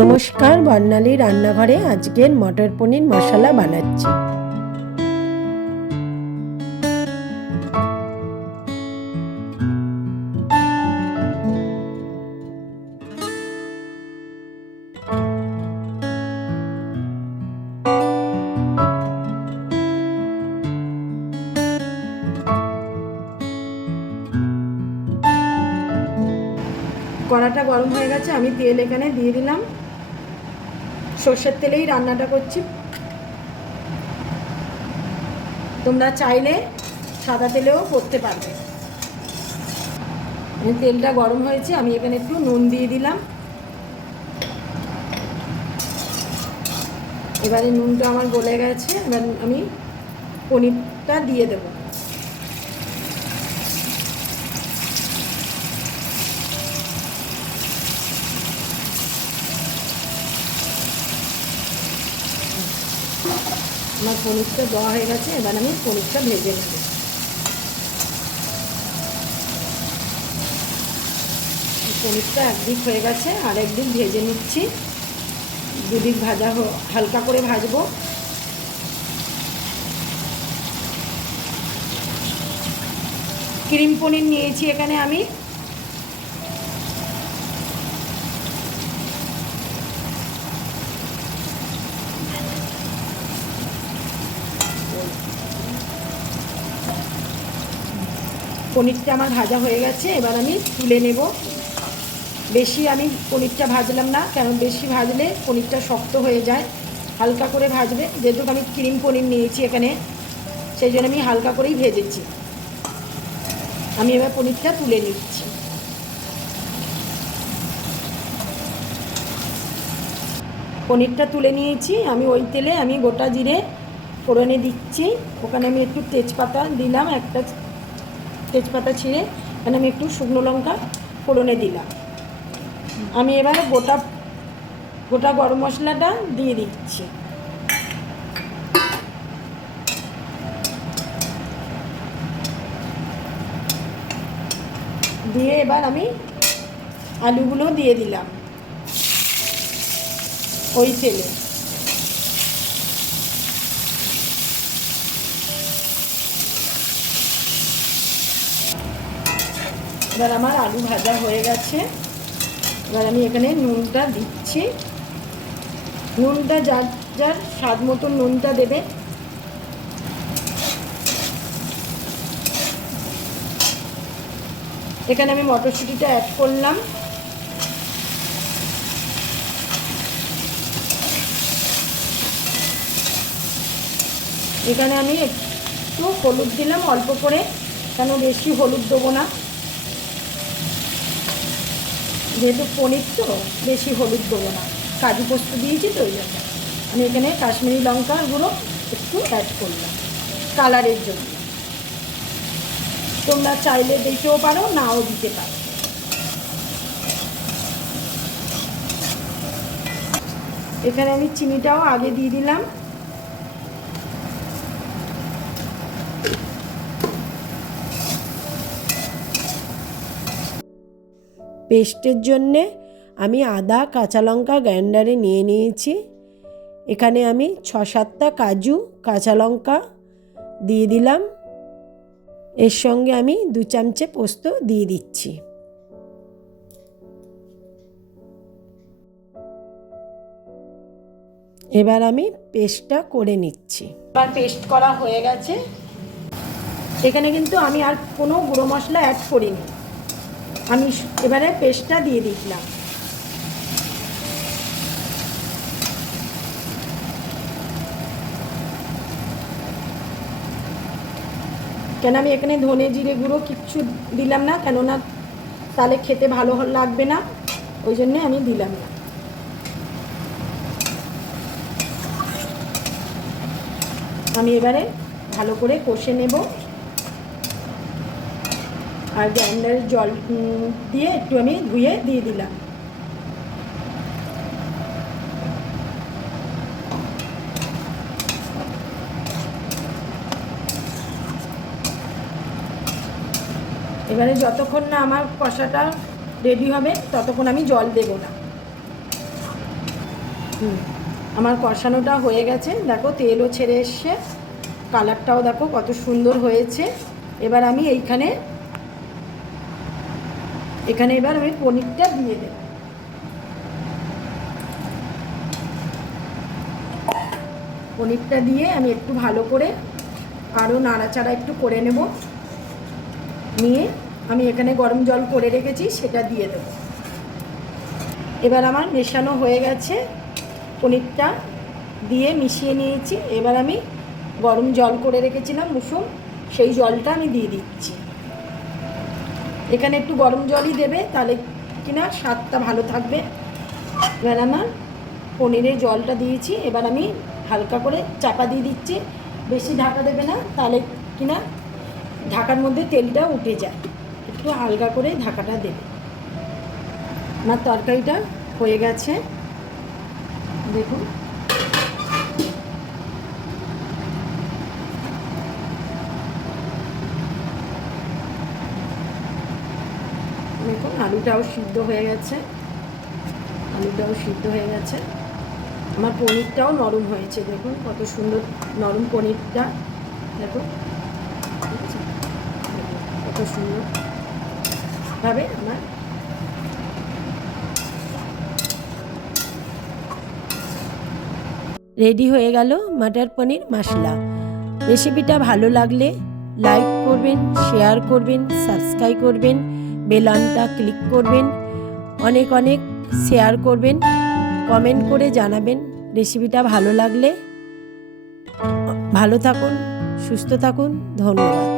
নমস্কার, বর্ণালী রান্নাঘরে আজকের মটর পনির মশলা বানাচ্ছি। কড়াটা গরম হয়ে গেছে, আমি তেল এখানে দিয়ে দিলাম। সর্ষের তেলেই রান্নাটা করছি, তোমরা চাইলে সাদা তেলেও করতে পারবে। তেলটা গরম হয়েছে, আমি এখানে একটু নুন দিয়ে দিলাম। এবারে নুনটা আমার গলে গেছে, এবার আমি পনিরটা দিয়ে দেবো। আমার পনিরটা দেওয়া হয়ে গেছে, এবার আমি পনিরটা ভেজে নেব। পনিরটা একদিক হয়ে গেছে, আর একদিক ভেজে নিচ্ছি। দুদিক ভাজা হালকা করে ভাজবো। ক্রিম পনির নিয়েছি এখানে আমি। পনিরটা আমার ভাজা হয়ে গেছে, এবার আমি তুলে নেব। বেশি আমি পনিরটা ভাজলাম না, কারণ বেশি ভাজলে পনিরটা শক্ত হয়ে যায়। হালকা করে ভাজবে, যেহেতু আমি ক্রিম পনির নিয়েছি এখানে, সেই জন্য আমি হালকা করেই ভেজেছি। আমি এবার পনিরটা তুলে নিচ্ছি। পনিরটা তুলে নিয়েছি, আমি ওই তেলে আমি গোটা জিরে ফোড়নে দিচ্ছি। ওখানে আমি একটু তেজপাতা দিলাম, একটা তেজপাতা ছিঁড়ে এখানে আমি একটু শুকনো লঙ্কা ফোড়নে দিলাম। আমি এবার গোটা গরম মশলাটা দিয়ে দিচ্ছি। দিয়ে এবার আমি আলুগুলো দিয়ে দিলাম ওই তেলে। এবার আমার আলু ভাজা হয়ে গেছে, এবার আমি এখানে নুনটা দিচ্ছি। নুনটা যার যার স্বাদ মতো নুনটা দেবে। এখানে আমি মটরশুঁটিটা অ্যাড করলাম। এখানে আমি একটু হলুদ দিলাম অল্প করে, কেন বেশি হলুদ দেবো না, যেহেতু পনির তো বেশি হলুদ দেবো না। কাজু পোস্ত দিয়েছি তো, ওই জন্য আমি এখানে কাশ্মীরি লঙ্কার গুঁড়ো একটু অ্যাড করলাম কালারের জন্য। তোমরা চাইলে দিতেও পারো, নাও দিতে পারো। এখানে আমি চিনিটাও আগে দিয়ে দিলাম। পেস্টের জন্যে আমি আদা কাঁচা লঙ্কা গ্রাইন্ডারে নিয়ে নিয়েছি। এখানে আমি 6-7টা কাজু কাঁচা লঙ্কা দিয়ে দিলাম। এর সঙ্গে আমি 2 চামচে পোস্ত দিয়ে দিচ্ছি। এবার আমি পেস্টটা করে নিচ্ছি। এবার পেস্ট করা হয়ে গেছে। এখানে কিন্তু আমি আর কোনো গুঁড়ো মশলা অ্যাড করিনি। আমি এবারে পেস্টটা দিয়ে দিলাম। কেন আমি এখানে ধনে জিরে গুঁড়ো কিচ্ছু দিলাম না, কেননা তাহলে খেতে ভালো লাগবে না, ওই জন্যে আমি দিলাম না। আমি এবারে ভালো করে কষে নেব, আর গ্রাইন্ডারের জল দিয়ে একটু আমি ধুয়ে দিয়ে দিলাম। এবারে যতক্ষণ না আমার কষাটা রেডি হবে ততক্ষণ আমি জল দেব না। আমার কষানোটা হয়ে গেছে, দেখো তেলও ছেড়ে এসছে, কালারটাও দেখো কত সুন্দর হয়েছে। এবার আমি এখানে এবার আমি পনিরটা দিয়ে দেব। পনিরটা দিয়ে আমি একটু ভালো করে আরও নাড়াচাড়া একটু করে নেব। নিয়ে আমি এখানে গরম জল করে রেখেছি, সেটা দিয়ে দেব। এবার আমার মেশানো হয়ে গেছে, পনিরটা দিয়ে মিশিয়ে নিয়েছি। এবার আমি গরম জল করে রেখেছিলাম উষুম, সেই জলটা আমি দিয়ে দিচ্ছি। এখানে একটু গরম জলই দেবে, তাহলে কিনা স্বাদটা ভালো থাকবে। এবার আমার পনিরের জলটা দিয়েছি, এবার আমি হালকা করে চাপা দিয়ে দিচ্ছি। বেশি ঢাকা দেবে না, তাহলে কিনা ঢাকার মধ্যে তেলটা উঠে যায়। একটু হালকা করে ঢাকাটা দেবে। আমার তরকারিটা হয়ে গেছে, দেখুন। দেখুন আলুটাও সিদ্ধ হয়ে গেছে, আমার পনিরটাও নরম হয়েছে। দেখুন কত সুন্দর নরম পনিরটা, দেখুন কত সুন্দরভাবে আমার রেডি হয়ে গেল মটর পনির মশলা। রেসিপিটা ভালো লাগলে লাইক করবেন, শেয়ার করবেন, সাবস্ক্রাইব করবেন, বেল আইকনটা ক্লিক করবেন, অনেক অনেক শেয়ার করবেন, কমেন্ট করে জানাবেন রেসিপিটা ভালো লাগলে। ভালো থাকুন, সুস্থ থাকুন, ধন্যবাদ।